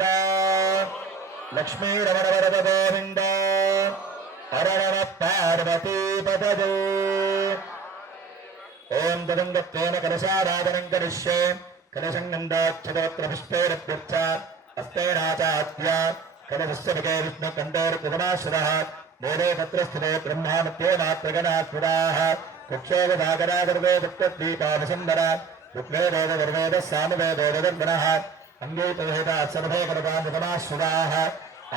గోవింద లక్ష్మీ రమణ వరద గోవింద హర నమ పార్వతీపదే. ఓం తదంగత్వేన కలశారాధనం కరిష్యే. కలశం గంధాక్షతోత్రపుష్పైరభ్యర్చ హస్తేనాచాద్య కలశస్య ముఖే విష్ణుకంఠోర్కుమాశ్రః మూలే తత్రస్థితే బ్రహ్మామత్యేనాత్మగణాత్మదాః కుక్షోగదాగరాగర్వే దత్తద్వీపావసందర ఋగ్వేదోదర్వేదः సామవేదోదర్గణः అంగీతవేదాत् సర్వే కనకాముఖమాశ్రదాः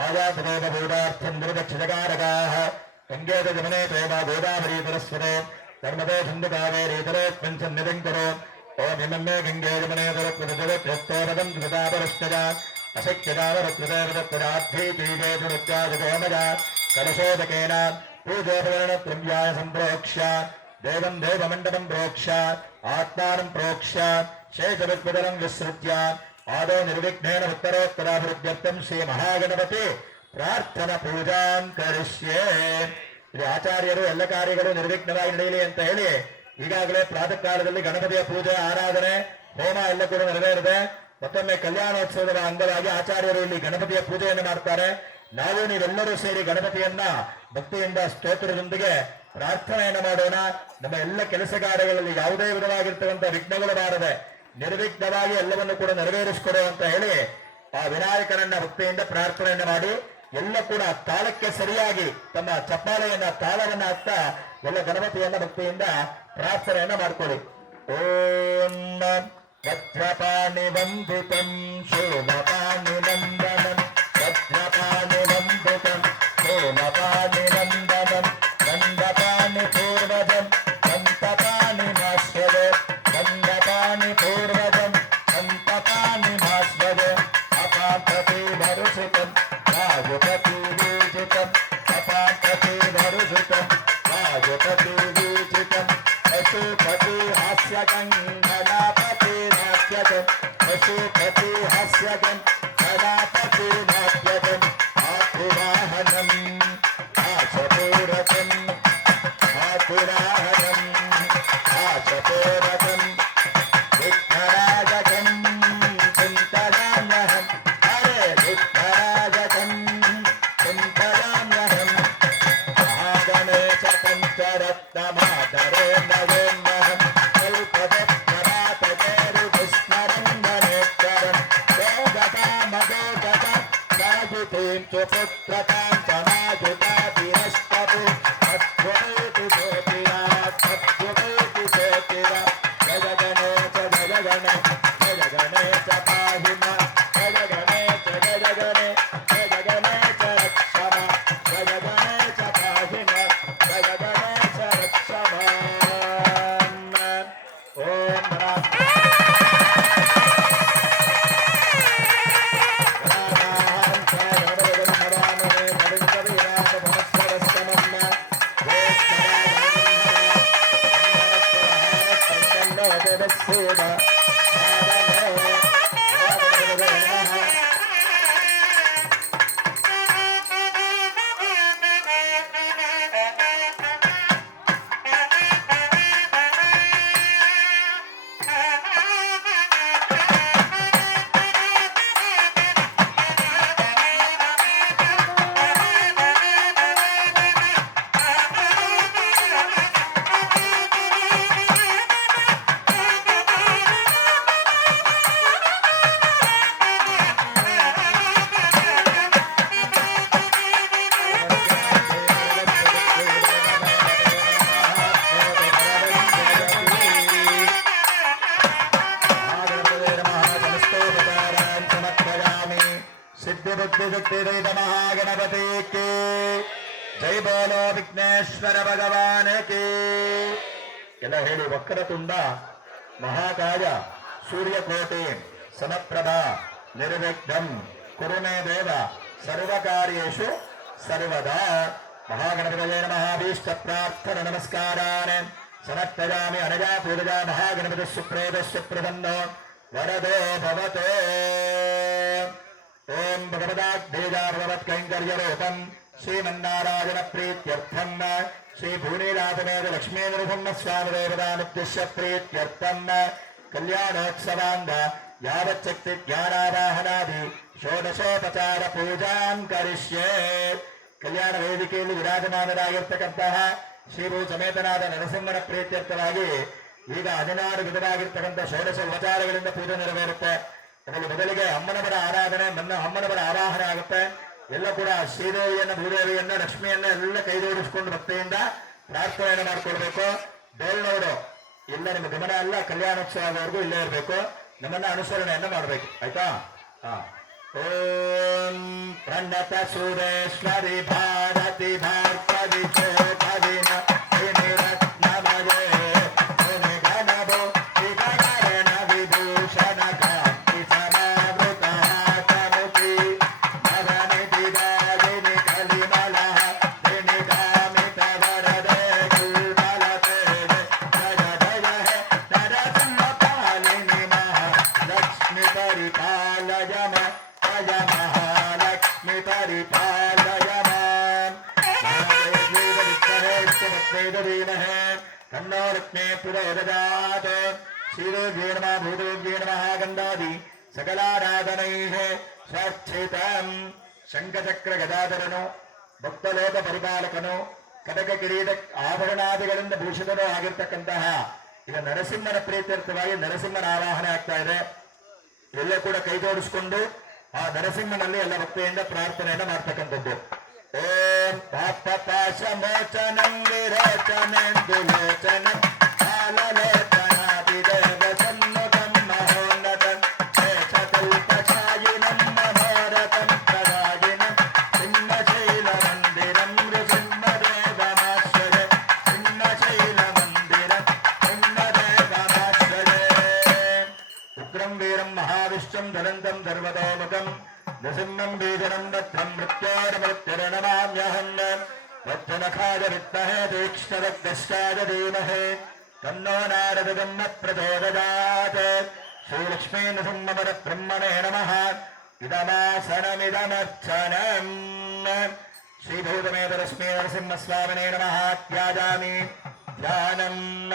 ఆయాతదేవభూతార్థం నిరదక్షితకారకాः గంగేతజమునే ప్రేమ గోదావరీతరస్వతే ధర్మదే సింధుకావేరీతరోత్పం సన్నిధింకరో. ఓం ఇమన్నే గంగే జమునే తరత్వదం కృతాపరశ్చ అశక్యదావరత్వదేవదత్వరాధ్వీతీజేతురుత్యాజగోమజ కలశోదకేన పూజోపకరణద్రవ్యాయ సంప్రోక్ష్య దేవం దేవమండలం ప్రోక్ష్య ఆత్మానం ప్రోక్ష్య శేషవిద్వదలం విసృత్య ఆదో నిర్విఘ్నేన ఉత్తరోత్తరాభివృద్ధ్యర్థం శ్రీ మహాగణపతి ಪ್ರಾರ್ಥನ ಪೂಜಾಂ ಕರಿಷ್ಯೆ. ಇದು ಆಚಾರ್ಯರು ಎಲ್ಲ ಕಾರ್ಯಗಳು ನಿರ್ವಿಘ್ನವಾಗಿ ನಡೆಯಲಿ ಅಂತ ಹೇಳಿ ಈಗಾಗಲೇ ಪ್ರಾತಃ ಕಾಲದಲ್ಲಿ ಗಣಪತಿಯ ಪೂಜೆ ಆರಾಧನೆ ಹೋಮ ಎಲ್ಲ ಕೂಡ ನೆರವೇರಿದೆ. ಮತ್ತೊಮ್ಮೆ ಕಲ್ಯಾಣೋತ್ಸವದ ಅಂಗವಾಗಿ ಆಚಾರ್ಯರು ಇಲ್ಲಿ ಗಣಪತಿಯ ಪೂಜೆಯನ್ನು ಮಾಡ್ತಾರೆ. ನಾವು ನೀವೆಲ್ಲರೂ ಸೇರಿ ಗಣಪತಿಯನ್ನ ಭಕ್ತಿಯಿಂದ ಸ್ತೋತ್ರದೊಂದಿಗೆ ಪ್ರಾರ್ಥನೆಯನ್ನು ಮಾಡೋಣ. ನಮ್ಮ ಎಲ್ಲ ಕೆಲಸ ಕಾರ್ಯಗಳಲ್ಲಿ ಯಾವುದೇ ವಿಧವಾಗಿರ್ತಕ್ಕಂಥ ವಿಘ್ನಗಳು ಬಾರದೆ ನಿರ್ವಿಘ್ನವಾಗಿ ಎಲ್ಲವನ್ನು ಕೂಡ ನೆರವೇರಿಸಿಕೊಡು ಅಂತ ಹೇಳಿ ಆ ವಿನಾಯಕನನ್ನ ಭಕ್ತಿಯಿಂದ ಪ್ರಾರ್ಥನೆಯನ್ನು ಮಾಡಿ ಎಲ್ಲ ಕೂಡ ತಾಳಕ್ಕೆ ಸರಿಯಾಗಿ ತಮ್ಮ ಚಪ್ಪಾಳೆಯನ್ನ ತಾಳವನ್ನ ಹಾಕ್ತಾ ಎಲ್ಲ ಗಣಪತಿಯನ್ನ ಭಕ್ತಿಯಿಂದ ಪ್ರಾರ್ಥನೆಯನ್ನ ಮಾಡ್ಕೊಳ್ಳಿ. ಓಂ ವಜ್ರಪಾಣಿ ವಂದಿತಂ ಶೋಭಪಾಣಿ ನಂದನಂ ವಜ್ರಪಾಣಿ ವಂದಿತಂ ಶೋಭಪಾಣಿ ನಂದನಂ ದಂಡಪಾಣಿ ಪೂರ್ವಜಂ ದಂತಪಾಣಿ ನಾಶ್ವದೆ ದಂಡಪಾಣಿ ಪೂರ್ವಜಂ ದಂತಪಾಣಿ ನಾಶ್ವದೆ ಅಪಾಕೃತಿ ಭರುಷಿತಂ ರಾಜಪತಿ ವಿಜಿತಂ ಅಪಾಕೃತಿ ಭರುಷಿತಂ ರಾಜಪತಿ ವಿಜಿತಂ ಪಶುಪತಿ ಹಾಸ್ಯಕಂ ಗಣಪತಿ ನಾಟ್ಯಕಂ ಪಶುಪತಿ ಹಾಸ್ಯಕಂ ಗಣಪತಿ ನಾಟ್ಯಕಂ ಆಪುರಾಹನಂ ಆಚಪೂರಕಂ ಆಪುರಾಹನಂ ಆಚಪೂರಕಂ ವಿಘ್ನರಾಜಕಂ ಚಿಂತಯಾಮ್ಯಹಂ ಹರೇ ವಿಘ್ನರಾಜಕಂ ಚಿಂತಯಾಮ್ಯಹಂ ಮಹಾಗಣೇಶ ಪಂಚರತ್ನಮಾಧರೇ ನವೇನ್ಮಹಂ ಕಲ್ಪದತ್ಪರಾತಕೇರು ವಿಸ್ಮರಂಗನೇಶ್ವರಂ ಯೋಗತಾಮಗೋಗತ ಸಾಧುತೀಂ ಸುಪುತ್ರತಾಂ ಸಮಾಜುತಾಭಿರಷ್ಟಪು ಅದ್ಭುತೇತಿ ಜ್ಯೋತಿರಾತ್ ಅದ್ಭುತೇತಿ ಜ್ಯೋತಿರಾ. ಜಯ ಗಣೇಶ ಜಯ ಗಣ ಜಯ ಗಣೇಶ ಪಾಹಿ ಮಾ ಜಯ ಗಣೇಶ ಜಯ ಗಣೇ ಜಯ ಗಣೇಶ ರಕ್ಷಮ ಜಯ ಗಣೇಶ ಪಾಹಿ ಮಾ ಜಯ ಗಣೇಶ ರಕ್ಷಮ. ಓಂ सिद्धिबुद्धिशक्तिरहित महागणपति की जय. बोलो विघ्नेश्वर भगवान की. ಎಲ್ಲ ಹೇಳಿ. ವಕ್ರತುಂಡ ಮಹಾಕಾಯ ಸೂರ್ಯಕೋಟಿ ಸಮಪ್ರಭಾ ನಿರ್ವಿಘ್ನಂ ಕುರು ಮೇ ದೇವ ಸರ್ವಕಾರ್ಯೇಷು ಸರ್ವದಾ. ಮಹಾಗಣಪತಯೇ ನಮಃ. ಭೀಷ್ಟ ಪ್ರಾರ್ಥನ ನಮಸ್ಕಾರಾನ್ ಸಮರ್ಪಯಾಮಿ. ಅನಜಾ ಪೂಜಾ ಮಹಾಗಣಪತಿ ಸುಪ್ರೇದಸ್ಯ ಪ್ರಸನ್ನೋ ವರದೋ ಭವತೋ. ಓಂ ಭಗವದಾಗ್ಧೇಜಾ ಭಗವತ್ ಕೈಂಕರ್ಯರೂಪಂ ಶ್ರೀಮನ್ನಾರಾಯಣ ಪ್ರೀತ್ಯರ್ಥಂ ಶ್ರೀ ಭೂನಿರಾಧನೇದ ಲಕ್ಷ್ಮೀನರಸಿಂಹ ಸ್ವಾಮಿ ದೇವತಾನುದ್ದೇಶ್ಯ ಪ್ರೀತ್ಯರ್ಥಂ ಕಲ್ಯಾಣೋತ್ಸವಾಂಗ ಯಾವಚ್ಛಕ್ತಿ ಜ್ಞಾನಾವಾಹನಾದಿ ಷೋಡಶೋಪಚಾರ ಪೂಜಾಂ ಕರಿಷ್ಯೆ. ಕಲ್ಯಾಣ ವೇದಿಕೆಯಲ್ಲಿ ವಿರಾಜಮಾನರಾಗಿರ್ತಕ್ಕಂತಹ ಶ್ರೀಭೂ ಸಮೇತನಾದ ನರಸಿಂಹನ ಪ್ರೀತ್ಯರ್ಥವಾಗಿ ಈಗ 16 ವಿಧವಾಗಿರ್ತಕ್ಕಂಥ ಷೋಡಶ ಉಪಚಾರಗಳಿಂದ ಪೂಜೆ ನೆರವೇರುತ್ತೆ. ಅದರಲ್ಲಿ ಮೊದಲಿಗೆ ಅಮ್ಮನವರ ಆರಾಧನೆ, ಅಮ್ಮನವರ ಆವಾಹನೆ ಆಗುತ್ತೆ. ಎಲ್ಲ ಕೂಡ ಶ್ರೀದೇವಿಯನ್ನ, ಭೂದೇವಿಯನ್ನ, ಲಕ್ಷ್ಮಿಯನ್ನ ಎಲ್ಲ ಕೈ ಜೋಡಿಸಿಕೊಂಡು ಭಕ್ತಿಯಿಂದ ಪ್ರಾರ್ಥನೆಯನ್ನು ಮಾಡ್ಕೊಳ್ಬೇಕು. ಡೋಲ್ನವರು ಎಲ್ಲ ನಿಮ್ಮ ಗಮನ ಎಲ್ಲ ಕಲ್ಯಾಣೋತ್ಸವ ಆಗೋವರೆಗೂ ಇಲ್ಲೇ ಇರಬೇಕು. ನಮ್ಮನ್ನ ಅನುಸರಣೆಯನ್ನ ಮಾಡಬೇಕು. ಆಯ್ತಾ? ಓಂ ಪ್ರಣತ ಸುರೇಶ್ವರಿ ಭಾರತಿ ಭಾರ್ಗವಿ ಕವಿನ ಸಕಲಾರಾಧನೈಃ ಸ್ವಾರ್ಥಿತಂ. ಶಂಖಚಕ್ರ ಗದಾಧರನು, ಭಕ್ತಲೋಕ ಪರಿಪಾಲಕನು, ಕನಕ ಕಿರೀಟ ಆಭರಣಾದಿಗಳಿಂದ ಭೂಷಿತನೂ ಆಗಿರ್ತಕ್ಕಂತಹ ಈಗ ನರಸಿಂಹನ ಪ್ರೀತ್ಯರ್ಥವಾಗಿ ನರಸಿಂಹನ ಆವಾಹನೆ ಆಗ್ತಾ ಇದೆ. ಎಲ್ಲ ಕೂಡ ಕೈ ಜೋಡಿಸಿಕೊಂಡು ಆ ನರಸಿಂಹನಲ್ಲಿ ಎಲ್ಲ ಭಕ್ತಿಯಿಂದ ಪ್ರಾರ್ಥನೆಯನ್ನು ಮಾಡ್ತಕ್ಕಂಥದ್ದು. ಓಂ ಪಾಪ ಪಾಶ ಮೋಚನಂ ವಿರೋಚನೆಂದು ಲೋಚನಂ नृसिंहं बीजनं भद्रं मृत्योर्मृत्युर्नमाम्यहं वज्रनखाय विद्महे तीक्ष्णरक्तश्चाय धीमहि तन्नो नारदं प्रचोदयात्. श्रीलक्ष्मी नृसिंहपरब्रह्मणे नमः. इदमासनमिदमर्चनम्. श्रीभूतमेतरस्मै नरसिंहस्वामिने नमः. त्याजामि ध्यानम्.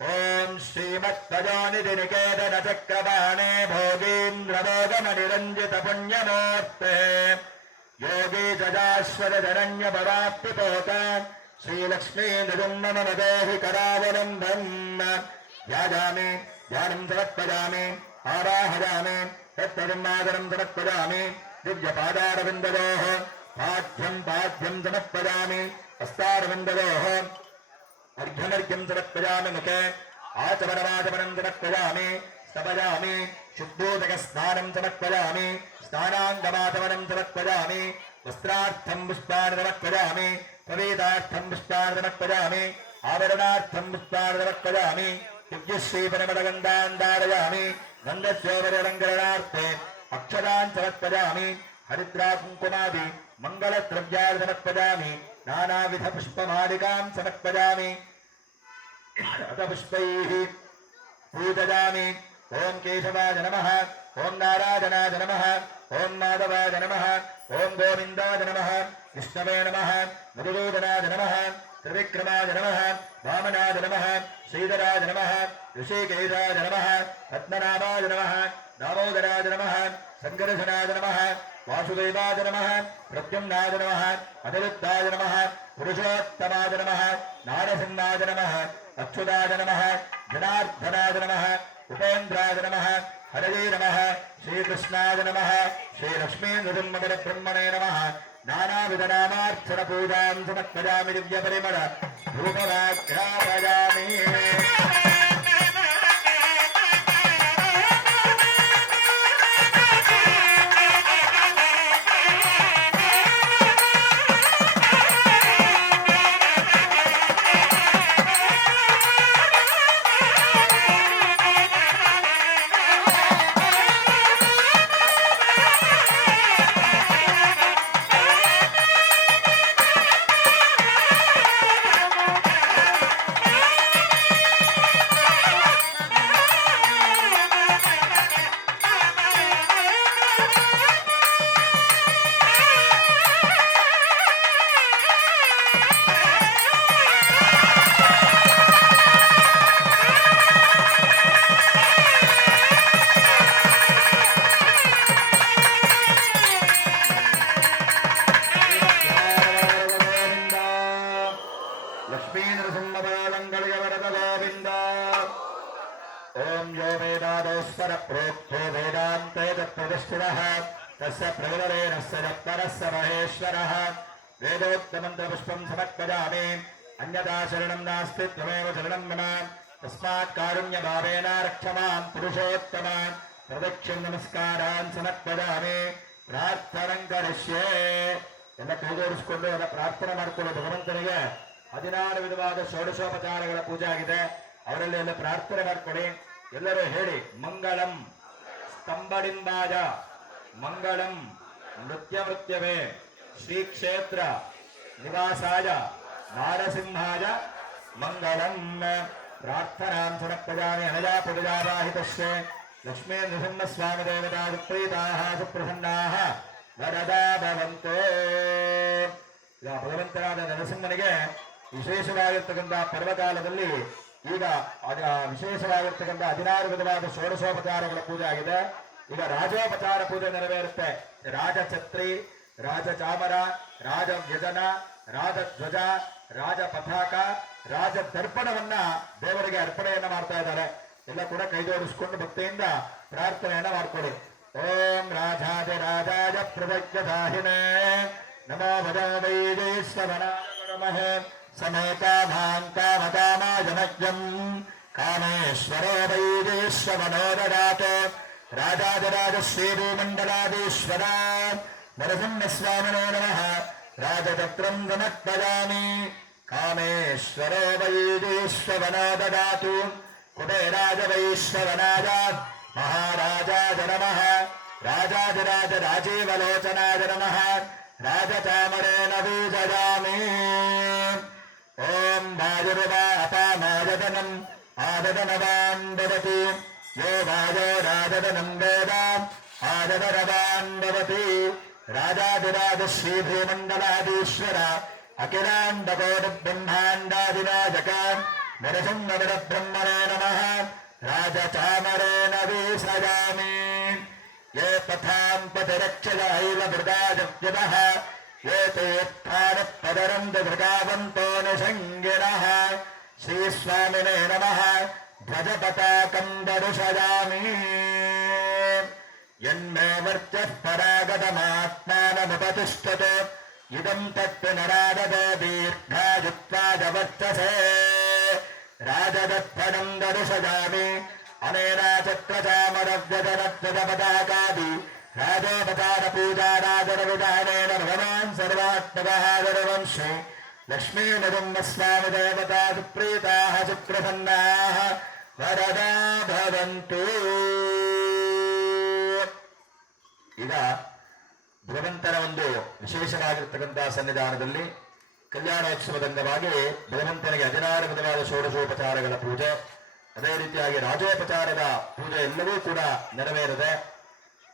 ओम श्रीमत्तजोनिधिनिकेतन चक्रबाणे भोगीन्द्रभोगमनिरञ्जित पुण्यमूर्ते योगी जजाश्वत जनन्य भवाप्तिपोत श्रीलक्ष्मी नृसिंहमदेहि करावलम्बम्. ध्यायामि ध्यानं समर्पयामि आवाहयामि तत्पदमादरं समर्पयामि. दिव्यपादारविन्दयोः पाद्यं समर्पयामि. हस्तारविन्दयोः अर्घ्यमर्घ्यं समर्पयामि. मुखे आचमनमाचमनं समर्पयामि. स्तपयामि. शुद्धोदकस्नानं समर्पयामि. स्नानाङ्गमाचमनं समर्पयामि. वस्त्रार्थं पुष्पाणि समर्पयामि. प्रवेदार्थं पुष्पाणि समर्पयामि. आवरणार्थं पुष्पाणि समर्पयामि. दिव्यश्रीपरमलगन्धान् धारयामि. गन्धस्योपरिलङ्करणार्थे अक्षरान् समर्पयामि. हरिद्राकुङ्कुमादि मङ्गलद्रव्याणि समर्पयामि. नानाविध पुष्पमालिकां समर्पयामि. अथ पुष्पैः पूजयामि. ओम केशवाय नमः. ओम नारायणाय नमः. ओम माधवाय नमः. ओम गोविन्दाय नमः. विष्णवे नमः. मधुसूदनाय नमः. त्रिविक्रमाय नमः. वामनाय नमः. श्रीधराय नमः. ऋषिकेशाय नमः. पद्मनाभाय नमः. दामोदराय नमः. संकर्षणाय नमः. वासुदेवाय नमः. प्रद्युम्नाय नमः. अनिरुद्धाय नमः. पुरुषोत्तमाय नमः. नारसिंहाय नमः. अच्युताय नमः. जनार्दनाय नमः. उपेन्द्राय नमः. हरये नमः. श्रीकृष्णाय नमः. श्रीलक्ष्मी नृसिंहपरब्रह्मणे नमः. नानाविधनामार्चन पूजां समर्पयामि. दिव्यपरिमळ धूपवाग्रापयामि. तस्य प्रबलेनस्य जत्परस्य महेश्वरः वेदोक्तमन्त्रपुष्पं समर्पयामि अन्यथा शरणं नास्ति त्वमेव शरणं मम तस्मात् कारुण्यभावेन रक्ष मां पुरुषोत्तम प्रदक्षिण नमस्कारान् समर्पयामि प्रार्थनं करिष्ये ಎಲ್ಲ ಕೈಜೋಡಿಸಿಕೊಂಡು ಎಲ್ಲ ಪ್ರಾರ್ಥನೆ ಮಾಡಿಕೊಳ್ಳೋ ಭಗವಂತನಿಗೆ 16 ವಿಧವಾದ ಷೋಡಶೋಪಚಾರಗಳ ಪೂಜೆ ಆಗಿದೆ ಅವರಲ್ಲಿ ಎಲ್ಲ ಪ್ರಾರ್ಥನೆ ಮಾಡಿಕೊಳ್ಳಿ ಎಲ್ಲರೂ ಹೇಳಿ ಮಂಗಳಂ ಸ್ತಂಭಡಿಂಬಾಯ ಮಂಗಳಂ ನೃತ್ಯವೇ ಶ್ರೀ ಕ್ಷೇತ್ರ ನಿವಾಸಾಯ ನಾರಸಿಂಹಾಯ ಮಂಗಳಂ ಪ್ರಾರ್ಥನಾಂ ಸಮರ್ಪಯಾಮಿ ಅನಜಾ ಪುರುಜಾವಾಹಿತಶ್ಚ ಲಕ್ಷ್ಮೀ ನೃಸಿಂಹಸ್ವಾಮಿ ದೇವತಾ ಸುಪ್ರೀತಾಃ ಸುಪ್ರಸನ್ನಾಃ ವರದಾ ಭವಂತೋ. ಈಗ ಭಗವಂತನಾದ ನರಸಿಂಹನಿಗೆ ವಿಶೇಷವಾಗಿರ್ತಕ್ಕಂಥ ಪರ್ವಕಾಲದಲ್ಲಿ ಈಗ ವಿಶೇಷವಾಗಿರ್ತಕ್ಕಂಥ 16 ವಿಧವಾದ ಷೋಡಶೋಪಚಾರಗಳ ಪೂಜೆ ಆಗಿದೆ. ಈಗ ರಾಜೋಪಚಾರ ಪೂಜೆ ನೆರವೇರುತ್ತೆ. ರಾಜಛತ್ರಿ, ರಾಜಚಾಮರ, ರಾಜವ್ಯಜನ, ರಾಜಧ್ವಜ, ರಾಜ ಪತಾಕ, ರಾಜ ದರ್ಪಣವನ್ನ ದೇವರಿಗೆ ಅರ್ಪಣೆಯನ್ನ ಮಾಡ್ತಾ ಇದ್ದಾರೆ. ಎಲ್ಲ ಕೂಡ ಕೈಜೋಡಿಸಿಕೊಂಡು ಭಕ್ತಿಯಿಂದ ಪ್ರಾರ್ಥನೆಯನ್ನ ಮಾಡ್ಕೊಳ್ಳಿ. ಓಂ ರಾಜಾಯ ಪ್ರಭಜ್ಯದಾಹಿನೇ ನಮೋ ಭಜವೈದೇಶ್ವರನಾಮ ಸಮೇತ ಭಾಂಕಾಮಕಾಮಾಜನಜ್ಞಂ ಕಾಮೇಶ್ವರೋ ವೈದೇಶ್ವರನೋ ದದಾತ ರಾಜಾದಿರಾಜ ಶ್ರೀಭೂಮಂಡಲಾಧೀಶ್ವರ ನರಸಿಂಹಸ್ವಾಮಿನೋ ನಮಃ ರಾಜಚಕ್ರಂ ಸಮರ್ಪಯಾಮಿ ಕಾಮೇಶ್ವರೋ ವೈದೇಶ್ವರನೋ ದದಾತು ಕುಬೇರಾಜ ವೈಶ್ವರನಾಯ ಮಹಾರಾಜಾಯ ನಮಃ ರಾಜಾದಿರಾಜ ರಾಜೀವಲೋಚನಾಯ ನಮಃ ರಾಜಚಾಮರೇಣ ಬೀಜಯಾಮಿ. ಓಂ ವಾಯುರ್ವಾಪಾಮಾಯತನಂ ಆದದನವಾನ್ ಭವತಿ ಯೋ ವಾಯೋ ರಾಜದನಂ ವೇದ ಆದದನವಾನ್ ಭವತಿ. ರಾಜಾದಿರಾಜ ಶ್ರೀಭೂಮಂಡಲಾಧೀಶ್ವರ ಅಖಿಲಾಂಡಕೋಟಿ ಬ್ರಹ್ಮಾಂಡಾದಿನಾಯಕ ನರಸಿಂಹವರ ಬ್ರಹ್ಮಣೇ ನಮಃ ರಾಜಚಾಮರೇಣ ವೀಸಯಾಮಿ. ये पथां पदरक्षयाैव मृदाजव्यतः ये तेत्थानपदरं दृगावन्तो निषङ्गिणः. श्रीस्वामिने नमः ध्वजपताकं दर्शयामि. यन्मे वर्चः परागतमात्मानमुपतिष्ठते इदं तत्तु नराददो दीर्घायुत्वाय वर्चसे. राजदत्तनं दर्शयामि अनेन चक्रचामरव्यजनत्वजपदाकादि राजोपचार पूजा राजनविधानेन भगवान् सर्वात्मकः गुरुवंशे लक्ष्मी नृसिंहस्वामि देवता सुप्रीताः सुप्रसन्नाः वरदा भवन्तु. ಈಗ ಭಗವಂತನ ಒಂದು ವಿಶೇಷವಾಗಿರ್ತಕ್ಕಂತಹ ಸನ್ನಿಧಾನದಲ್ಲಿ ಕಲ್ಯಾಣೋತ್ಸವದ ಅಂಗವಾಗಿ ಭಗವಂತನಿಗೆ 16 ವಿಧವಾದ ಷೋಡಶೋಪಚಾರಗಳ ಪೂಜೆ, ಅದೇ ರೀತಿಯಾಗಿ ರಾಜೋಪಚಾರದ ಪೂಜೆ ಎಲ್ಲವೂ ಕೂಡ ನೆರವೇರಿದೆ.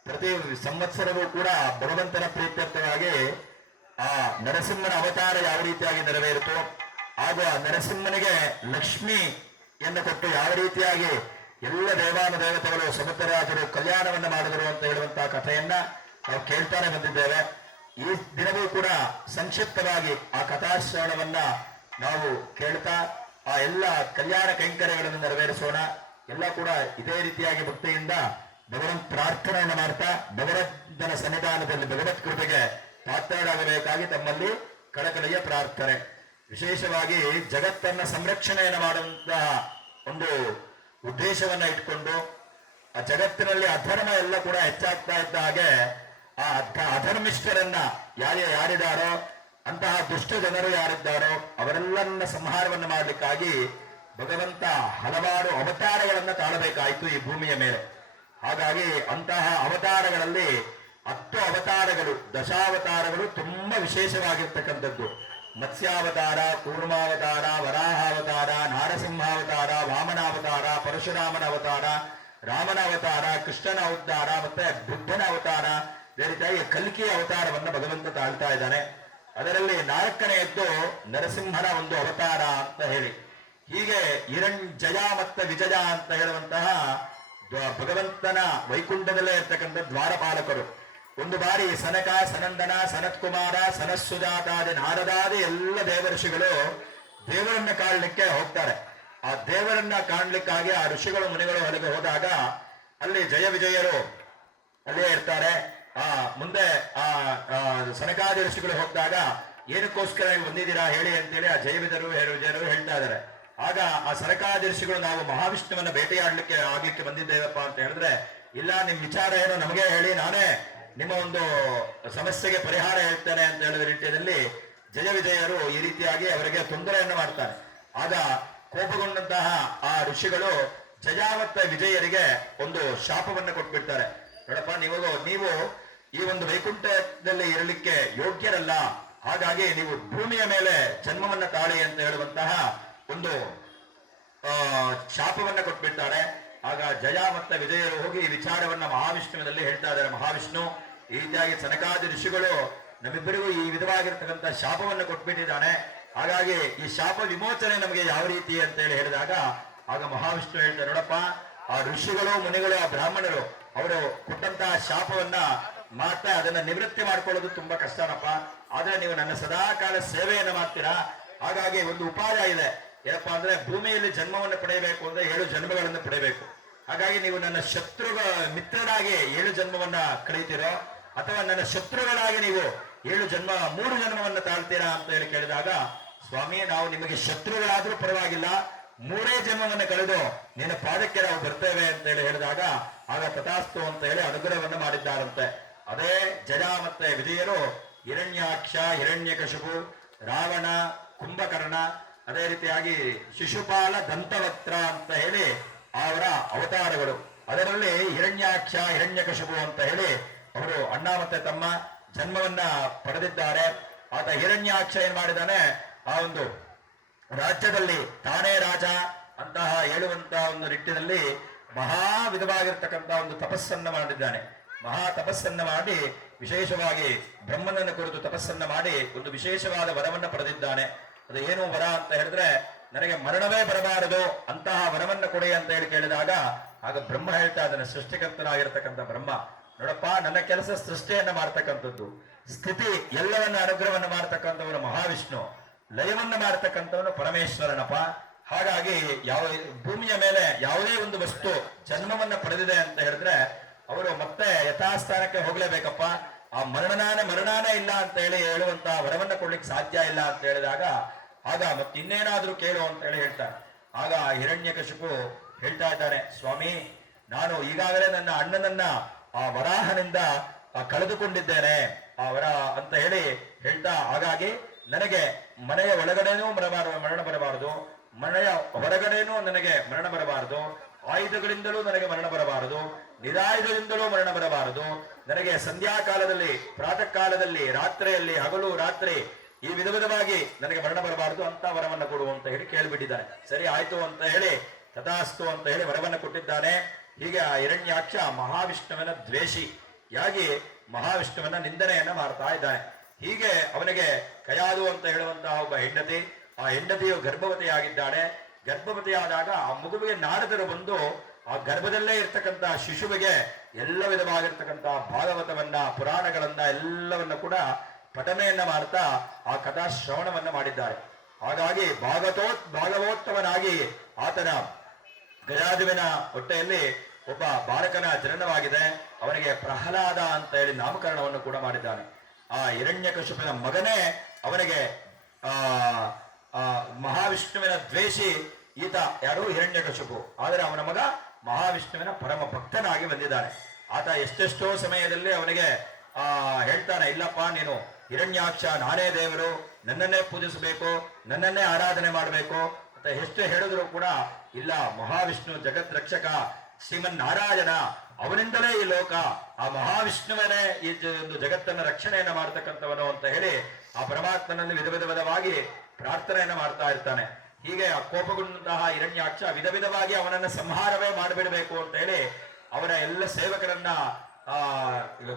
ಪ್ರತಿ ಸಂವತ್ಸರವೂ ಕೂಡ ಭಗವಂತನ ಪ್ರೀತ್ಯರ್ಥವಾಗಿ ಆ ನರಸಿಂಹನ ಅವತಾರ ಯಾವ ರೀತಿಯಾಗಿ ನೆರವೇರಿತು ಹಾಗೂ ಆ ನರಸಿಂಹನಿಗೆ ಲಕ್ಷ್ಮಿ ಎಂದು ಕೊಟ್ಟು ಯಾವ ರೀತಿಯಾಗಿ ಎಲ್ಲ ದೇವಾನುದೇವತೆಗಳು ಸಮುದ್ರರಾಜರು ಕಲ್ಯಾಣವನ್ನು ಮಾಡಿದರು ಅಂತ ಹೇಳುವಂತಹ ಕಥೆಯನ್ನ ನಾವು ಕೇಳ್ತಾನೆ ಬಂದಿದ್ದೇವೆ. ಈ ದಿನವೂ ಕೂಡ ಸಂಕ್ಷಿಪ್ತವಾಗಿ ಆ ಕಥಾಶ್ರವಣವನ್ನ ನಾವು ಕೇಳ್ತಾ ಆ ಎಲ್ಲ ಕಲ್ಯಾಣ ಕೈಂಕರ್ಯಗಳನ್ನು ನೆರವೇರಿಸೋಣ. ಎಲ್ಲ ಕೂಡ ಇದೇ ರೀತಿಯಾಗಿ ಭಕ್ತಿಯಿಂದ ಭಗವಂತ ಪ್ರಾರ್ಥನೆಯನ್ನು ಮಾಡ್ತಾ ಭಗವಂತನ ಸನ್ನಿಧಾನದಲ್ಲಿ ಭಗವತ್ ಕೃಪೆಗೆ ಪಾತ್ರರಾಗಬೇಕಾಗಿ ತಮ್ಮಲ್ಲಿ ಕಳಕಳಿಯ ಪ್ರಾರ್ಥನೆ. ವಿಶೇಷವಾಗಿ ಜಗತ್ತನ್ನ ಸಂರಕ್ಷಣೆಯನ್ನು ಮಾಡುವಂತಹ ಒಂದು ಉದ್ದೇಶವನ್ನ ಇಟ್ಕೊಂಡು ಆ ಜಗತ್ತಿನಲ್ಲಿ ಅಧರ್ಮ ಎಲ್ಲ ಕೂಡ ಹೆಚ್ಚಾಗ್ತಾ ಇದ್ದ ಹಾಗೆ ಆ ಅಧರ್ಮಿಷ್ಠರನ್ನ ಯಾರಿದ್ದಾರೋ ಅಂತಹ ದುಷ್ಟ ಜನರು ಯಾರಿದ್ದಾರೋ ಅವರೆಲ್ಲರನ್ನ ಸಂಹಾರವನ್ನು ಮಾಡಲಿಕ್ಕಾಗಿ ಭಗವಂತ ಹಲವಾರು ಅವತಾರಗಳನ್ನ ತಾಳಬೇಕಾಯಿತು ಈ ಭೂಮಿಯ ಮೇಲೆ. ಹಾಗಾಗಿ ಅಂತಹ ಅವತಾರಗಳಲ್ಲಿ 10 ಅವತಾರಗಳು, ದಶಾವತಾರಗಳು ತುಂಬಾ ವಿಶೇಷವಾಗಿರ್ತಕ್ಕಂಥದ್ದು. ಮತ್ಸ್ಯಾವತಾರ, ಕೂರ್ಮಾವತಾರ, ವರಾಹಾವತಾರ, ನಾರಸಿಂಹಾವತಾರ, ವಾಮನಾವತಾರ, ಪರಶುರಾಮನ ಅವತಾರ, ರಾಮನ ಅವತಾರ, ಕೃಷ್ಣನ ಅವತಾರ ಮತ್ತೆ ಬುದ್ಧನ ಅವತಾರ, ಇದೇ ರೀತಿಯಾಗಿ ಕಲ್ಕಿಯ ಅವತಾರವನ್ನು ಭಗವಂತ ತಾಳ್ತಾ ಇದ್ದಾನೆ. ಅದರಲ್ಲಿ 4ನೆಯದ್ದು ನರಸಿಂಹನ ಒಂದು ಅವತಾರ ಅಂತ ಹೇಳಿ, ಹೀಗೆ ಜಯ ಮತ್ತು ವಿಜಯ ಅಂತ ಹೇಳುವಂತಹ ಭಗವಂತನ ವೈಕುಂಠದಲ್ಲೇ ಇರ್ತಕ್ಕಂಥ ದ್ವಾರಪಾಲಕರು ಒಂದು ಬಾರಿ ಸನಕ, ಸನಂದನ, ಸನತ್ಕುಮಾರ, ಸನತ್ಸುಜಾತಾದಿ ನಾರದಾದಿ ಎಲ್ಲ ದೇವಋಷಿಗಳು ದೇವರನ್ನ ಕಾಣಲಿಕ್ಕೆ ಹೋಗ್ತಾರೆ. ಆ ದೇವರನ್ನ ಕಾಣ್ಲಿಕ್ಕಾಗಿ ಆ ಋಷಿಗಳು ಮುನಿಗಳು ಹೊರಗೆ ಹೋದಾಗ ಅಲ್ಲಿ ಜಯ ವಿಜಯರು ಅಲ್ಲೇ ಇರ್ತಾರೆ. ಮುಂದೆ ಆ ಸನಕಾದಿ ಋಷಿಗಳು ಹೋಗಿದಾಗ ಏನಕ್ಕೋಸ್ಕರ ನೀವು ಬಂದಿದ್ದೀರಾ ಹೇಳಿ ಅಂತೇಳಿ ಆ ಜಯವಿದರು ವಿಜಯರು ಹೇಳ್ತಾ ಇದ್ದಾರೆ. ಆಗ ಆ ಸನಕಾದಿ ಋಷಿಗಳು ನಾವು ಮಹಾವಿಷ್ಣುವನ್ನ ಬೇಟೆಯಾಡ್ಲಿಕ್ಕೆ ಆಗ್ಲಿಕ್ಕೆ ಬಂದಿದ್ದೇವಪ್ಪ ಅಂತ ಹೇಳಿದ್ರೆ, ಇಲ್ಲ ನಿಮ್ ವಿಚಾರ ಏನು ನಮಗೆ ಹೇಳಿ, ನಾನೇ ನಿಮ್ಮ ಒಂದು ಸಮಸ್ಯೆಗೆ ಪರಿಹಾರ ಹೇಳ್ತೇನೆ ಅಂತ ಹೇಳಿದ ರೀತಿಯಲ್ಲಿ ಜಯ ವಿಜಯರು ಈ ರೀತಿಯಾಗಿ ಅವರಿಗೆ ತೊಂದರೆಯನ್ನು ಮಾಡ್ತಾರೆ. ಆಗ ಕೋಪಗೊಂಡಂತಹ ಆ ಋಷಿಗಳು ಜಯ ಮತ್ತು ವಿಜಯರಿಗೆ ಒಂದು ಶಾಪವನ್ನು ಕೊಟ್ಬಿಡ್ತಾರೆ. ನೋಡಪ್ಪ, ನೀವು ಈ ಒಂದು ವೈಕುಂಠದಲ್ಲಿ ಇರಲಿಕ್ಕೆ ಯೋಗ್ಯರಲ್ಲ, ಹಾಗಾಗಿ ನೀವು ಭೂಮಿಯ ಮೇಲೆ ಜನ್ಮವನ್ನ ತಾಳಿ ಅಂತ ಹೇಳುವಂತಹ ಒಂದು ಶಾಪವನ್ನ ಕೊಟ್ಬಿಡ್ತಾರೆ. ಆಗ ಜಯ ಮತ್ತು ವಿಜಯರು ಹೋಗಿ ಈ ವಿಚಾರವನ್ನ ಮಹಾವಿಷ್ಣುವಿನಲ್ಲಿ ಹೇಳ್ತಾ ಇದ್ದಾರೆ. ಮಹಾವಿಷ್ಣು, ಈ ರೀತಿಯಾಗಿ ಸನಕಾದಿ ಋಷಿಗಳು ನಮ್ಮಿಬ್ಬರಿಗೂ ಈ ವಿಧವಾಗಿರ್ತಕ್ಕಂಥ ಶಾಪವನ್ನು ಕೊಟ್ಬಿಟ್ಟಿದ್ದಾನೆ, ಹಾಗಾಗಿ ಈ ಶಾಪ ವಿಮೋಚನೆ ನಮಗೆ ಯಾವ ರೀತಿ ಅಂತ ಹೇಳಿ ಹೇಳಿದಾಗ ಆಗ ಮಹಾವಿಷ್ಣು ಹೇಳ್ತಾರೆ, ನೋಡಪ್ಪ, ಆ ಋಷಿಗಳು ಮುನಿಗಳು ಆ ಬ್ರಾಹ್ಮಣರು ಅವರು ಕೊಟ್ಟಂತಹ ಶಾಪವನ್ನ ಮಾತ್ರ ಅದನ್ನ ನಿವೃತ್ತಿ ಮಾಡ್ಕೊಳ್ಳೋದು ತುಂಬಾ ಕಷ್ಟನಪ್ಪ. ಆದ್ರೆ ನೀವು ನನ್ನ ಸದಾಕಾಲ ಸೇವೆಯನ್ನ ಮಾಡ್ತೀರಾ, ಹಾಗಾಗಿ ಒಂದು ಉಪಾಯ ಇದೆ. ಏನಪ್ಪಾ ಅಂದ್ರೆ, ಭೂಮಿಯಲ್ಲಿ ಜನ್ಮವನ್ನು ಪಡೆಯಬೇಕು ಅಂದ್ರೆ 7 ಜನ್ಮಗಳನ್ನು ಪಡೆಯಬೇಕು. ಹಾಗಾಗಿ ನೀವು ನನ್ನ ಮಿತ್ರರಾಗಿ 7 ಜನ್ಮವನ್ನ ಕಳೀತೀರೋ, ಅಥವಾ ನನ್ನ ಶತ್ರುಗಳಾಗಿ ನೀವು 3 ಜನ್ಮವನ್ನ ತಾಳ್ತೀರಾ ಅಂತ ಹೇಳಿ ಕೇಳಿದಾಗ, ಸ್ವಾಮಿ, ನಾವು ನಿಮಗೆ ಶತ್ರುಗಳಾದ್ರೂ ಪರವಾಗಿಲ್ಲ, 3 ಜನ್ಮವನ್ನು ಕಳೆದು ನಿನ್ನ ಪಾದಕ್ಕೆ ನಾವು ಬರ್ತೇವೆ ಅಂತ ಹೇಳಿ ಹೇಳಿದಾಗ ಆಗ ತಥಾಸ್ತು ಅಂತ ಹೇಳಿ ಅನುಗ್ರಹವನ್ನು ಮಾಡಿದ್ದಾರಂತೆ. ಅದೇ ಜಯ ಮತ್ತೆ ವಿಜಯರು ಹಿರಣ್ಯಾಕ್ಷ, ಹಿರಣ್ಯಕಶಿಪು, ರಾವಣ, ಕುಂಭಕರ್ಣ, ಅದೇ ರೀತಿಯಾಗಿ ಶಿಶುಪಾಲ, ದಂತವಕ್ತ್ರ ಅಂತ ಹೇಳಿ ಅವರ ಅವತಾರಗಳು. ಅದರಲ್ಲಿ ಹಿರಣ್ಯಾಕ್ಷ, ಹಿರಣ್ಯಕಶಿಪು ಅಂತ ಹೇಳಿ ಅವರು ಅಣ್ಣ ಮತ್ತೆ ತಮ್ಮ ಜನ್ಮವನ್ನ ಪಡೆದಿದ್ದಾರೆ. ಆತ ಹಿರಣ್ಯಾಕ್ಷ ಏನ್ ಮಾಡಿದಾನೆ, ಆ ಒಂದು ರಾಜ್ಯದಲ್ಲಿ ತಾನೇ ರಾಜ ಅಂತಹ ಹೇಳುವಂತಹ ಒಂದು ನಿಟ್ಟಿನಲ್ಲಿ ಮಹಾ ವಿಧವಾಗಿರ್ತಕ್ಕಂಥ ಒಂದು ತಪಸ್ಸನ್ನ ಮಾಡಿದ್ದಾನೆ. ಮಹಾ ತಪಸ್ಸನ್ನ ಮಾಡಿ ವಿಶೇಷವಾಗಿ ಬ್ರಹ್ಮನನ್ನು ಕುರಿತು ತಪಸ್ಸನ್ನ ಮಾಡಿ ಒಂದು ವಿಶೇಷವಾದ ವರವನ್ನ ಪಡೆದಿದ್ದಾನೆ. ಅದು ಏನು ವರ ಅಂತ ಹೇಳಿದ್ರೆ, ನನಗೆ ಮರಣವೇ ಬರಬಾರದು ಅಂತಹ ವರವನ್ನ ಕೊಡಿ ಅಂತ ಹೇಳಿ ಕೇಳಿದಾಗ ಆಗ ಬ್ರಹ್ಮ ಹೇಳ್ತಾ ಇದ್ದಾನೆ, ಸೃಷ್ಟಿಕರ್ತನಾಗಿರ್ತಕ್ಕಂಥ ಬ್ರಹ್ಮ, ನೋಡಪ್ಪ, ನನ್ನ ಕೆಲಸ ಸೃಷ್ಟಿಯನ್ನ ಮಾಡ್ತಕ್ಕಂಥದ್ದು, ಸ್ಥಿತಿ ಎಲ್ಲವನ್ನ ಅನುಗ್ರಹವನ್ನ ಮಾಡ್ತಕ್ಕಂಥವನು ಮಹಾವಿಷ್ಣು, ಲಯವನ್ನ ಮಾಡ್ತಕ್ಕಂಥವನು ಪರಮೇಶ್ವರನಪ್ಪ. ಹಾಗಾಗಿ ಭೂಮಿಯ ಮೇಲೆ ಯಾವುದೇ ಒಂದು ವಸ್ತು ಜನ್ಮವನ್ನ ಪಡೆದಿದೆ ಅಂತ ಹೇಳಿದ್ರೆ ಅವರು ಮತ್ತೆ ಯಥಾಸ್ಥಾನಕ್ಕೆ ಹೋಗ್ಲೇಬೇಕಪ್ಪ. ಆ ಮರಣನೇ ಇಲ್ಲ ಅಂತ ಹೇಳಿ ಹೇಳುವಂತಹ ವರವನ್ನ ಕೊಡ್ಲಿಕ್ಕೆ ಸಾಧ್ಯ ಇಲ್ಲ ಅಂತ ಹೇಳಿದಾಗ ಆಗ ಮತ್ತಿನ್ನೇನಾದ್ರೂ ಕೇಳು ಅಂತ ಹೇಳಿ ಹೇಳ್ತಾರೆ. ಆಗ ಹಿರಣ್ಯಕಶಿಪು ಹೇಳ್ತಾ ಇದ್ದಾನೆ, ಸ್ವಾಮಿ, ನಾನು ಈಗಾಗಲೇ ನನ್ನ ಅಣ್ಣನನ್ನ ಆ ವರಾಹನಿಂದ ಕಳೆದುಕೊಂಡಿದ್ದೇನೆ, ಆ ವರ ಅಂತ ಹೇಳಿ ಹೇಳ್ತಾ, ಹಾಗಾಗಿ ನನಗೆ ಮನೆಯ ಒಳಗಡೆನೂ ಮರಣ ಬರಬಾರದು, ಮನೆಯ ಹೊರಗಡೆನೂ ನನಗೆ ಮರಣ ಬರಬಾರದು, ಆಯುಧಗಳಿಂದಲೂ ನನಗೆ ಮರಣ ಬರಬಾರದು, ನಿರಾಯುಧದಿಂದಲೂ ಮರಣ ಬರಬಾರದು, ನನಗೆ ಸಂಧ್ಯಾ ಕಾಲದಲ್ಲಿ, ಪ್ರಾತಃ ಕಾಲದಲ್ಲಿ, ರಾತ್ರಿಯಲ್ಲಿ, ಹಗಲು ರಾತ್ರಿ ಈ ವಿಧವಾಗಿ ನನಗೆ ಮರಣ ಬರಬಾರದು ಅಂತ ವರವನ್ನ ಕೊಡು ಅಂತ ಹೇಳಿ ಕೇಳಿಬಿಟ್ಟಿದ್ದಾನೆ. ಸರಿ ಆಯ್ತು ಅಂತ ಹೇಳಿ ತಥಾಸ್ತು ಅಂತ ಹೇಳಿ ವರವನ್ನ ಕೊಟ್ಟಿದ್ದಾನೆ. ಹೀಗೆ ಆ ಹಿರಣ್ಯಾಕ್ಷ ಮಹಾವಿಷ್ಣುವಿನ ದ್ವೇಷಿಯಾಗಿ ಮಹಾವಿಷ್ಣುವನ್ನ ನಿಂದನೆಯನ್ನ ಮಾಡ್ತಾ ಇದ್ದಾನೆ. ಹೀಗೆ ಅವನಿಗೆ ಕಯಾದು ಅಂತ ಹೇಳುವಂತಹ ಒಬ್ಬ ಹೆಂಡತಿ, ಆ ಹೆಂಡತಿಯು ಗರ್ಭವತಿಯಾಗಿದ್ದಾಳೆ. ಗರ್ಭವತಿಯಾದಾಗ ಆ ಮಗುವಿಗೆ ನಾರದರು ಬಂದು ಆ ಗರ್ಭದಲ್ಲೇ ಇರ್ತಕ್ಕಂಥ ಶಿಶುವಿಗೆ ಎಲ್ಲ ವಿಧವಾಗಿರ್ತಕ್ಕಂಥ ಭಾಗವತವನ್ನ, ಪುರಾಣಗಳನ್ನ ಎಲ್ಲವನ್ನ ಕೂಡ ಪಠನೆಯನ್ನ ಮಾಡ್ತಾ ಆ ಕಥಾ ಶ್ರವಣವನ್ನ ಮಾಡಿದ್ದಾರೆ. ಹಾಗಾಗಿ ಭಾಗವೋತ್ತಮನಾಗಿ ಆತನ ಗಜಾದುವಿನ ಹೊಟ್ಟೆಯಲ್ಲಿ ಒಬ್ಬ ಬಾಲಕನ ಜನನವಾಗಿದೆ. ಅವನಿಗೆ ಪ್ರಹ್ಲಾದ ಅಂತ ಹೇಳಿ ನಾಮಕರಣವನ್ನು ಕೂಡ ಮಾಡಿದ್ದಾನೆ. ಆ ಹಿರಣ್ಯಕಶಿಪನ ಮಗನೇ ಅವನಿಗೆ ಮಹಾವಿಷ್ಣುವಿನ ದ್ವೇಷಿ ಈತ. ಯಾರು? ಹಿರಣ್ಯಕಶಿಪು. ಆದರೆ ಅವನ ಮಗ ಮಹಾವಿಷ್ಣುವಿನ ಪರಮ ಭಕ್ತನಾಗಿ ಬಂದಿದ್ದಾನೆ. ಆತ ಎಷ್ಟೆಷ್ಟೋ ಸಮಯದಲ್ಲಿ ಅವನಿಗೆ ಹೇಳ್ತಾನೆ, ಇಲ್ಲಪ್ಪ, ನೀನು ಹಿರಣ್ಯಾಕ್ಷ, ನಾನೇ ದೇವರು, ನನ್ನನ್ನೇ ಪೂಜಿಸಬೇಕು, ನನ್ನನ್ನೇ ಆರಾಧನೆ ಮಾಡಬೇಕು ಅಂತ ಎಷ್ಟು ಹೇಳಿದ್ರು ಕೂಡ ಇಲ್ಲ, ಮಹಾವಿಷ್ಣು ಜಗತ್ ರಕ್ಷಕ ಶ್ರೀಮನ್ನಾರಾಯಣ, ಅವನಿಂದಲೇ ಈ ಲೋಕ, ಆ ಮಹಾವಿಷ್ಣುವನೇ ಈ ಒಂದು ಜಗತ್ತನ್ನ ರಕ್ಷಣೆಯನ್ನ ಮಾಡ್ತಕ್ಕಂಥವನು ಅಂತ ಹೇಳಿ ಆ ಪರಮಾತ್ಮನಲ್ಲಿ ವಿಧವಾಗಿ ಪ್ರಾರ್ಥನೆಯನ್ನ ಮಾಡ್ತಾ ಇರ್ತಾನೆ. ಹೀಗೆ ಆ ಕೋಪಗೊಂಡಂತಹ ಹಿರಣ್ಯಾಕ್ಷ ವಿಧವಾಗಿ ಅವನನ್ನ ಸಂಹಾರವೇ ಮಾಡಿಬಿಡಬೇಕು ಅಂತ ಹೇಳಿ ಅವನ ಎಲ್ಲ ಸೇವಕರನ್ನ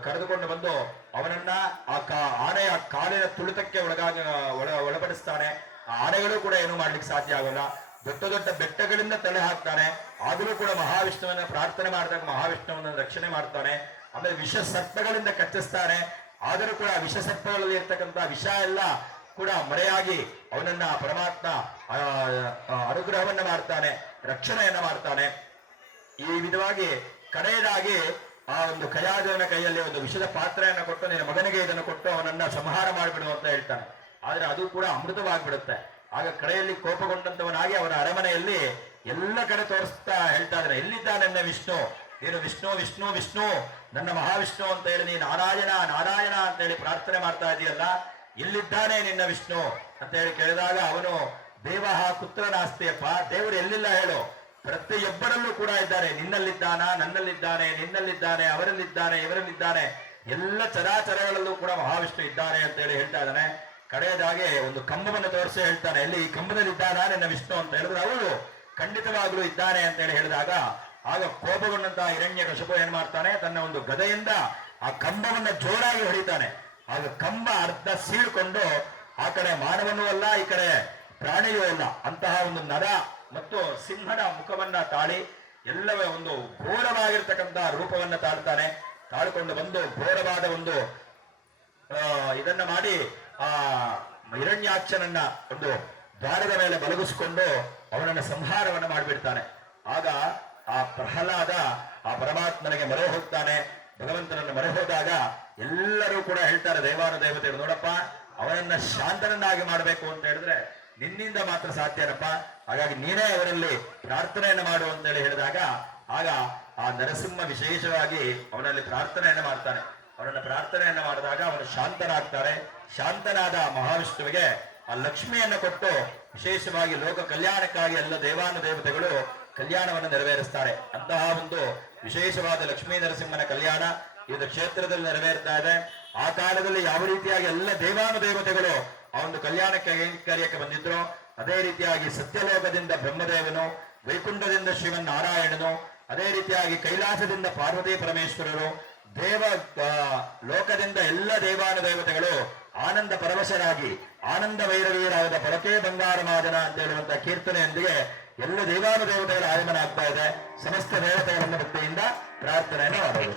ಕರೆದುಕೊಂಡು ಬಂದು ಅವನನ್ನ ಆನೆಯ ಕಾಲಿನ ತುಳಿತಕ್ಕೆ ಒಳಪಡಿಸ್ತಾನೆ. ಆ ಆನೆಗಳು ಕೂಡ ಏನು ಮಾಡ್ಲಿಕ್ಕೆ ಸಾಧ್ಯ ಆಗೋಲ್ಲ. ದೊಡ್ಡ ದೊಡ್ಡ ಬೆಟ್ಟಗಳಿಂದ ತಲೆ ಹಾಕ್ತಾನೆ. ಆದರೂ ಕೂಡ ಮಹಾವಿಷ್ಣುವನ್ನ ಪ್ರಾರ್ಥನೆ ಮಾಡಿದಾಗ ಮಹಾವಿಷ್ಣುವನ್ನ ರಕ್ಷಣೆ ಮಾಡ್ತಾನೆ. ಆಮೇಲೆ ವಿಷ ಸರ್ಪಗಳಿಂದ ಕಚ್ಚಿಸ್ತಾನೆ. ಆದರೂ ಕೂಡ ವಿಷ ಸರ್ಪಗಳಲ್ಲಿ ಇರ್ತಕ್ಕಂಥ ವಿಷ ಎಲ್ಲ ಕೂಡ ಮರೆಯಾಗಿ ಅವನನ್ನ ಪರಮಾತ್ಮ ಅನುಗ್ರಹವನ್ನ ಮಾಡ್ತಾನೆ, ರಕ್ಷಣೆಯನ್ನ ಮಾಡ್ತಾನೆ. ಈ ವಿಧವಾಗಿ ಕಡೆಯದಾಗಿ ಆ ಒಂದು ಕಯಾದವನ ಕೈಯಲ್ಲಿ ಒಂದು ವಿಷದ ಪಾತ್ರೆಯನ್ನು ಕೊಟ್ಟು ನಿನ್ನ ಮಗನಿಗೆ ಇದನ್ನು ಕೊಟ್ಟು ಅವನನ್ನ ಸಂಹಾರ ಮಾಡಿಬಿಡು ಅಂತ ಹೇಳ್ತಾನೆ. ಆದ್ರೆ ಅದು ಕೂಡ ಅಮೃತವಾಗಿಬಿಡುತ್ತೆ. ಆಗ ಕಡೆಯಲ್ಲಿ ಕೋಪಗೊಂಡಂತವನಾಗಿ ಅವನ ಅರಮನೆಯಲ್ಲಿ ಎಲ್ಲ ಕಡೆ ತೋರಿಸ್ತಾ ಹೇಳ್ತಾ ಇದ್ದಾನೆ, ಎಲ್ಲಿದ್ದಾನೆ ನನ್ನ ವಿಷ್ಣು? ನೀನು ವಿಷ್ಣು ವಿಷ್ಣು ವಿಷ್ಣು ನನ್ನ ಮಹಾವಿಷ್ಣು ಅಂತ ಹೇಳಿ ನೀನು ನಾರಾಯಣ ನಾರಾಯಣ ಅಂತ ಹೇಳಿ ಪ್ರಾರ್ಥನೆ ಮಾಡ್ತಾ ಇದೆಯಲ್ಲ, ಎಲ್ಲಿದ್ದಾನೆ ನಿನ್ನ ವಿಷ್ಣು ಅಂತ ಹೇಳಿ ಕೇಳಿದಾಗ ಅವನು ದೇವಹ ಕುತ್ರ ನಾಸ್ತಿಯಪ್ಪ, ದೇವರು ಎಲ್ಲಿಲ್ಲ ಹೇಳು, ಪ್ರತಿಯೊಬ್ಬರಲ್ಲೂ ಕೂಡ ಇದ್ದಾರೆ, ನಿನ್ನಲ್ಲಿದ್ದಾನ, ನನ್ನಲ್ಲಿದ್ದಾನೆ, ನಿನ್ನಲ್ಲಿದ್ದಾನೆ, ಅವರಲ್ಲಿದ್ದಾನೆ, ಇವರಲ್ಲಿದ್ದಾನೆ, ಎಲ್ಲ ಚರಾಚರಗಳಲ್ಲೂ ಕೂಡ ಮಹಾವಿಷ್ಣು ಇದ್ದಾನೆ ಅಂತ ಹೇಳಿ ಹೇಳ್ತಾ ಇದ್ದಾನೆ. ಕಡೆಯದಾಗೆ ಒಂದು ಕಂಬವನ್ನು ತೋರಿಸಿ ಹೇಳ್ತಾನೆ, ಎಲ್ಲಿ ಈ ಕಂಬದಲ್ಲಿ ಇದ್ದಾನ ನಿನ್ನ ವಿಷ್ಣು ಅಂತ ಹೇಳಿದ್ರೆ ಅವಳು ಖಂಡಿತವಾಗ್ಲೂ ಇದ್ದಾನೆ ಅಂತ ಹೇಳಿ ಹೇಳಿದಾಗ ಆಗ ಕೋಪಗೊಂಡಂತಹ ಹಿರಣ್ಯಕಶಿಪು ಏನ್ ಮಾಡ್ತಾನೆ, ತನ್ನ ಒಂದು ಗದೆಯಿಂದ ಆ ಕಂಬವನ್ನ ಜೋರಾಗಿ ಹೊಡಿತಾನೆ. ಆಗ ಕಂಬ ಅರ್ಧ ಸೀಳ್ಕೊಂಡು ಆ ಕಡೆ ಮಾನವನೂ ಅಲ್ಲ, ಈ ಕಡೆ ಪ್ರಾಣಿಯೂ ಅಲ್ಲ, ಅಂತಹ ಒಂದು ನರ ಮತ್ತು ಸಿಂಹದ ಮುಖವನ್ನ ತಾಳಿ ಎಲ್ಲವೇ ಒಂದು ಘೋರವಾಗಿರ್ತಕ್ಕಂತಹ ರೂಪವನ್ನ ತಾಳ್ತಾನೆ. ತಾಳ್ಕೊಂಡು ಬಂದು ಘೋರವಾದ ಒಂದು ಇದನ್ನ ಮಾಡಿ ಆ ಹಿರಣ್ಯಾಕ್ಷನನ್ನ ಒಂದು ದ್ವಾರದ ಮೇಲೆ ಬಲಗಿಸಿಕೊಂಡು ಅವನನ್ನ ಸಂಹಾರವನ್ನ ಮಾಡಿಬಿಡ್ತಾನೆ. ಆಗ ಆ ಪ್ರಹ್ಲಾದ ಆ ಪರಮಾತ್ಮನಿಗೆ ಮೊರೆ ಹೋಗ್ತಾನೆ. ಭಗವಂತನನ್ನು ಮೊರೆ ಹೋದಾಗ ಎಲ್ಲರೂ ಕೂಡ ಹೇಳ್ತಾರೆ, ದೇವಾನುದೇವತೆಗಳು, ನೋಡಪ್ಪ ಅವನನ್ನ ಶಾಂತನನ್ನಾಗಿ ಮಾಡಬೇಕು ಅಂತ ಹೇಳಿದ್ರೆ ನಿನ್ನಿಂದ ಮಾತ್ರ ಸಾಧ್ಯನಪ್ಪ, ಹಾಗಾಗಿ ನೀನೇ ಅವರಲ್ಲಿ ಪ್ರಾರ್ಥನೆಯನ್ನು ಮಾಡು ಅಂತ ಹೇಳಿ ಹೇಳಿದಾಗ ಆಗ ಆ ನರಸಿಂಹ ವಿಶೇಷವಾಗಿ ಅವನಲ್ಲಿ ಪ್ರಾರ್ಥನೆಯನ್ನು ಮಾಡ್ತಾನೆ. ಅವನನ್ನ ಪ್ರಾರ್ಥನೆಯನ್ನು ಮಾಡಿದಾಗ ಅವನು ಶಾಂತನಾಗ್ತಾರೆ. ಶಾಂತನಾದ ಮಹಾವಿಷ್ಣುವಿಗೆ ಆ ಲಕ್ಷ್ಮಿಯನ್ನು ಕೊಟ್ಟು ವಿಶೇಷವಾಗಿ ಲೋಕ ಕಲ್ಯಾಣಕ್ಕಾಗಿ ಎಲ್ಲ ದೇವಾನುದೇವತೆಗಳು ಕಲ್ಯಾಣವನ್ನು ನೆರವೇರಿಸ್ತಾರೆ. ಅಂತಹ ಒಂದು ವಿಶೇಷವಾದ ಲಕ್ಷ್ಮೀ ನರಸಿಂಹನ ಕಲ್ಯಾಣ ಇದು ಕ್ಷೇತ್ರದಲ್ಲಿ ನೆರವೇರ್ತಾ ಇದೆ. ಆ ಕಾಲದಲ್ಲಿ ಯಾವ ರೀತಿಯಾಗಿ ಎಲ್ಲ ದೇವಾನುದೇವತೆಗಳು ಆ ಒಂದು ಕಲ್ಯಾಣಕ್ಕೆ ಕಾರ್ಯಕ್ಕೆ ಬಂದಿದ್ರು, ಅದೇ ರೀತಿಯಾಗಿ ಸತ್ಯಲೋಕದಿಂದ ಬ್ರಹ್ಮದೇವನು, ವೈಕುಂಠದಿಂದ ಶ್ರೀಮನ್ನಾರಾಯಣನು, ಅದೇ ರೀತಿಯಾಗಿ ಕೈಲಾಸದಿಂದ ಪಾರ್ವತಿ ಪರಮೇಶ್ವರರು, ದೇವ ಲೋಕದಿಂದ ಎಲ್ಲ ದೇವಾನುದೇವತೆಗಳು ಆನಂದ ಪರವಶರಾಗಿ ಆನಂದ ಭೈರವೀರಾದ ಪರಕೆ ಬಂಗಾರ ಮಾದನ ಅಂತ ಹೇಳುವಂತಹ ಕೀರ್ತನೆಯೊಂದಿಗೆ ಎಲ್ಲ ದೇವಾನುದೇವತೆಗಳ ಆಗಮನ ಆಗ್ತಾ ಇದೆ. ಸಮಸ್ತ ದೇವತೆಗಳನ್ನು ಭಕ್ತಿಯಿಂದ ಪ್ರಾರ್ಥನೆಯನ್ನು ಮಾಡಬಹುದು.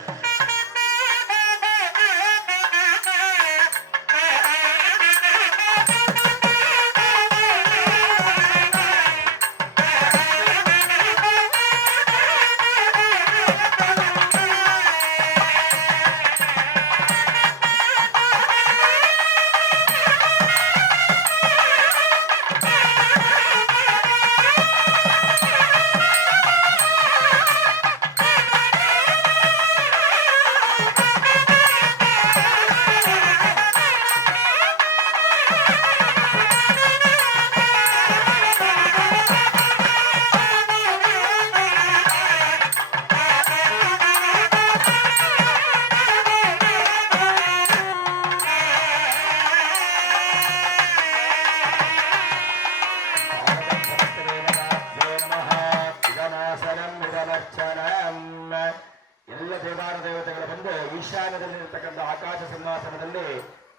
ಎಲ್ಲ ದೇವಾನುದೇವತೆಗಳು ಬಂದು ಈಶಾನ್ಯದಲ್ಲಿರತಕ್ಕಂಥ ಆಕಾಶ ಸಿಂಹಾಸನದಲ್ಲಿ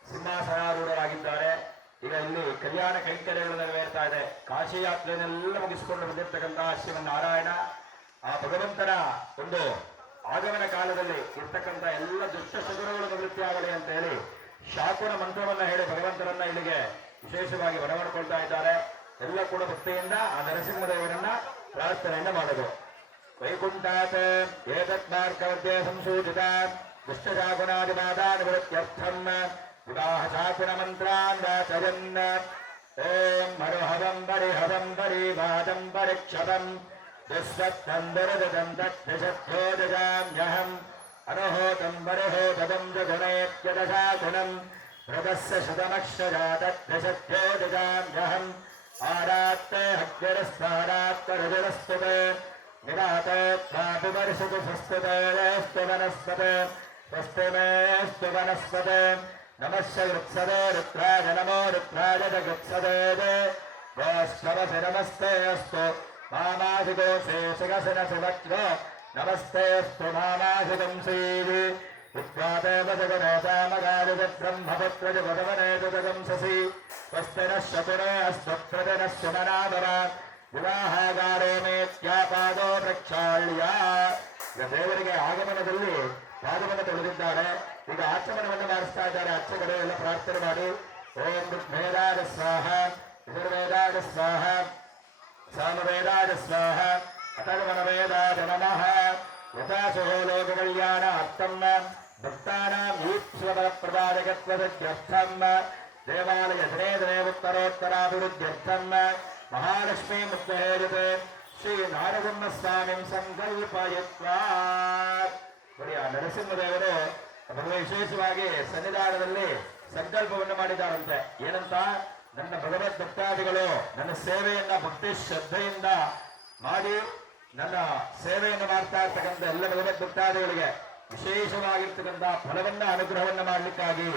ಸಿಂಹಾಸನಾರೂಢರಾಗಿದ್ದಾರೆ. ಈಗ ಇಲ್ಲಿ ಕಲ್ಯಾಣ ಕೈಂಕರ್ಯಗಳು ನೆರವೇರ್ತಾ ಇದೆ. ಕಾಶಿ ಯಾತ್ರೆಯನ್ನೆಲ್ಲ ಮುಗಿಸಿಕೊಂಡು ಬಂದಿರತಕ್ಕಂತಹ ಶ್ರೀಮನ್ನಾರಾಯಣ ಆ ಭಗವಂತನ ಒಂದು ಆಗಮನ ಕಾಲದಲ್ಲಿ ಇರ್ತಕ್ಕಂಥ ಎಲ್ಲ ದುಷ್ಟ ಶತ್ರುಗಳು ನಿವೃತ್ತಿಯಾಗಲಿ ಅಂತ ಹೇಳಿ ಶಾಕುನ ಮಂತ್ರವನ್ನ ಹೇಳಿ ಭಗವಂತನನ್ನ ಇಲ್ಲಿಗೆ ವಿಶೇಷವಾಗಿ ಬರಮಾಡಿಕೊಳ್ತಾ ಇದ್ದಾರೆ. ಎಲ್ಲ ಕೂಡ ಭಕ್ತಿಯಿಂದ ಆ ನರಸಿಂಹದೇವರನ್ನ ಪ್ರಾರ್ಥನೆಯನ್ನ ಮಾಡೋದು. ವೈಕುಂಠಾತ್ ಏತತ್ಮಾರ್ಗವದ್ಯ ಸಂಸೂಚಿತ ದುಷ್ಟಶಾಕುನಾದಿಮಾದಾನುವೃತ್ಯರ್ಥಂ ವಿವಾಹ ಶಾಕುನ ಮಂತ್ರಾನ್ ವಾಚಯನ್ ಓಂ ಹರಹವಂ ಪರಿಹವಂ ಪರಿವಾದಂ ಪರಿಕ್ಷತಂ ದುಸ್ವತ್ಥಂ ದುರದಂ ದಕ್ಷಸತ್ಯೋಜಾಮ್ಯಹಂ ಅನಹೋತಂ ಪರಿಹೋತಂ ಜಗುಣೇತ್ಯದಶಾಕುನಂ ಹೃದಸ್ಯ ಶತಮಕ್ಷಜಾತಕ್ಷಸತ್ಯೋಜಾಮ್ಯಹಂ ಆರಾತ್ತೆ ಹಗ್ಗರಸ್ತಾರಾತ್ಕರುಜರಸ್ತುತೆ ನಿರಾತೆ ತ್ವಾಪುಪರಿಷತು ಸ್ವಸ್ತುತೇಸ್ತು ವನಸ್ಪತೆ ಸ್ವಸ್ತು ಮೇಸ್ತು ವನಸ್ಪತೆ ನಮಸ್ಯ ವೃತ್ಸದೆ ರುದ್ರಾಯ ನಮೋ ರುದ್ರಾಯ ಜಗತ್ಸದೆ ಗೋಷ್ಠವಸಿ ನಮಸ್ತೆ ಅಸ್ತು ಮಾಮಾಧಿಗೋಸೆ ಸುಗಸಿನ ಸುವಕ್ವ ನಮಸ್ತೆ ಅಸ್ತು ಮಾಮಾಧಿಗಂ ಸೀವಿ ಉದ್ವಾದೇವ ಜಗನೇತಾಮಗಾಲಿದ ಬ್ರಹ್ಮಪುತ್ರ ಜಗದವನೇತು ಜಗಂಸಸಿ ಸ್ವಸ್ತಿನ ಶತುರೇ ಅಸ್ವತ್ರದಿನ ಸುಮನಾಮರ ವಿವಾಹಾಗಾರೋ ಮೇತ್ಯಾಪಾದೋ ಪ್ರಕ್ಷಾಳ್ಯ. ಈಗ ದೇವರಿಗೆ ಆಗಮನದಲ್ಲಿ ಪಾದವನ್ನು ತೊಳೆದಿದ್ದಾರೆ. ಈಗ ಆಚಮನವನ್ನು ಮಾಡಿಸ್ತಾ ಇದ್ದಾರೆ. ಅರ್ಚಕರು ಎಲ್ಲ ಪ್ರಾರ್ಥನೆ ಮಾಡಿ ಓಂ ಋಗ್ವೇದಾಯ ಸ್ವಾಹ, ಯಜುರ್ವೇದಾಯ ಸ್ವಾಹ, ಸಾಮವೇದಾಯ ಸ್ವಾಹ, ಅಥರ್ವಣವೇದಾಯ ನಮಃ, ಯಥಾ ಸುಹೋ ಲೋಕ ಕಲ್ಯಾಣ ಅರ್ಥಂ ಭಕ್ತಾನಾಂ ಈಶ್ವರ ಪ್ರದಾಯಕತ್ವದರ್ಥಂ ದೇವಾಲಯ ದಿನೇ ದಿನೇ ಉತ್ತರೋತ್ತರಾಭಿವೃದ್ಧ್ಯರ್ಥಂ ಮಹಾಲಕ್ಷ್ಮೀ ಮುಕ್ತಹೇಜತೆ ಶ್ರೀ ನಾರಸಿಂಹ ಸ್ವಾಮಿ ಸಂಕಲ್ಪಯಿತ್ವಾ. ನೋಡಿ ಆ ನರಸಿಂಹದೇವರು ಬಹಳ ವಿಶೇಷವಾಗಿ ಸನ್ನಿಧಾನದಲ್ಲಿ ಸಂಕಲ್ಪವನ್ನು ಮಾಡಿದ್ದಾರಂತೆ. ಏನಂತ? ನನ್ನ ಭಗವದ್ ಭಕ್ತಾದಿಗಳು ನನ್ನ ಸೇವೆಯನ್ನ ಭಕ್ತಿ ಶ್ರದ್ಧೆಯಿಂದ ಮಾಡಿ ನನ್ನ ಸೇವೆಯನ್ನು ಮಾಡ್ತಾ ಇರ್ತಕ್ಕಂಥ ಎಲ್ಲ ಭಗವದ್ ಭಕ್ತಾದಿಗಳಿಗೆ ವಿಶೇಷವಾಗಿರ್ತಕ್ಕಂಥ ಫಲವನ್ನ ಅನುಗ್ರಹವನ್ನ ಮಾಡಲಿಕ್ಕಾಗಿ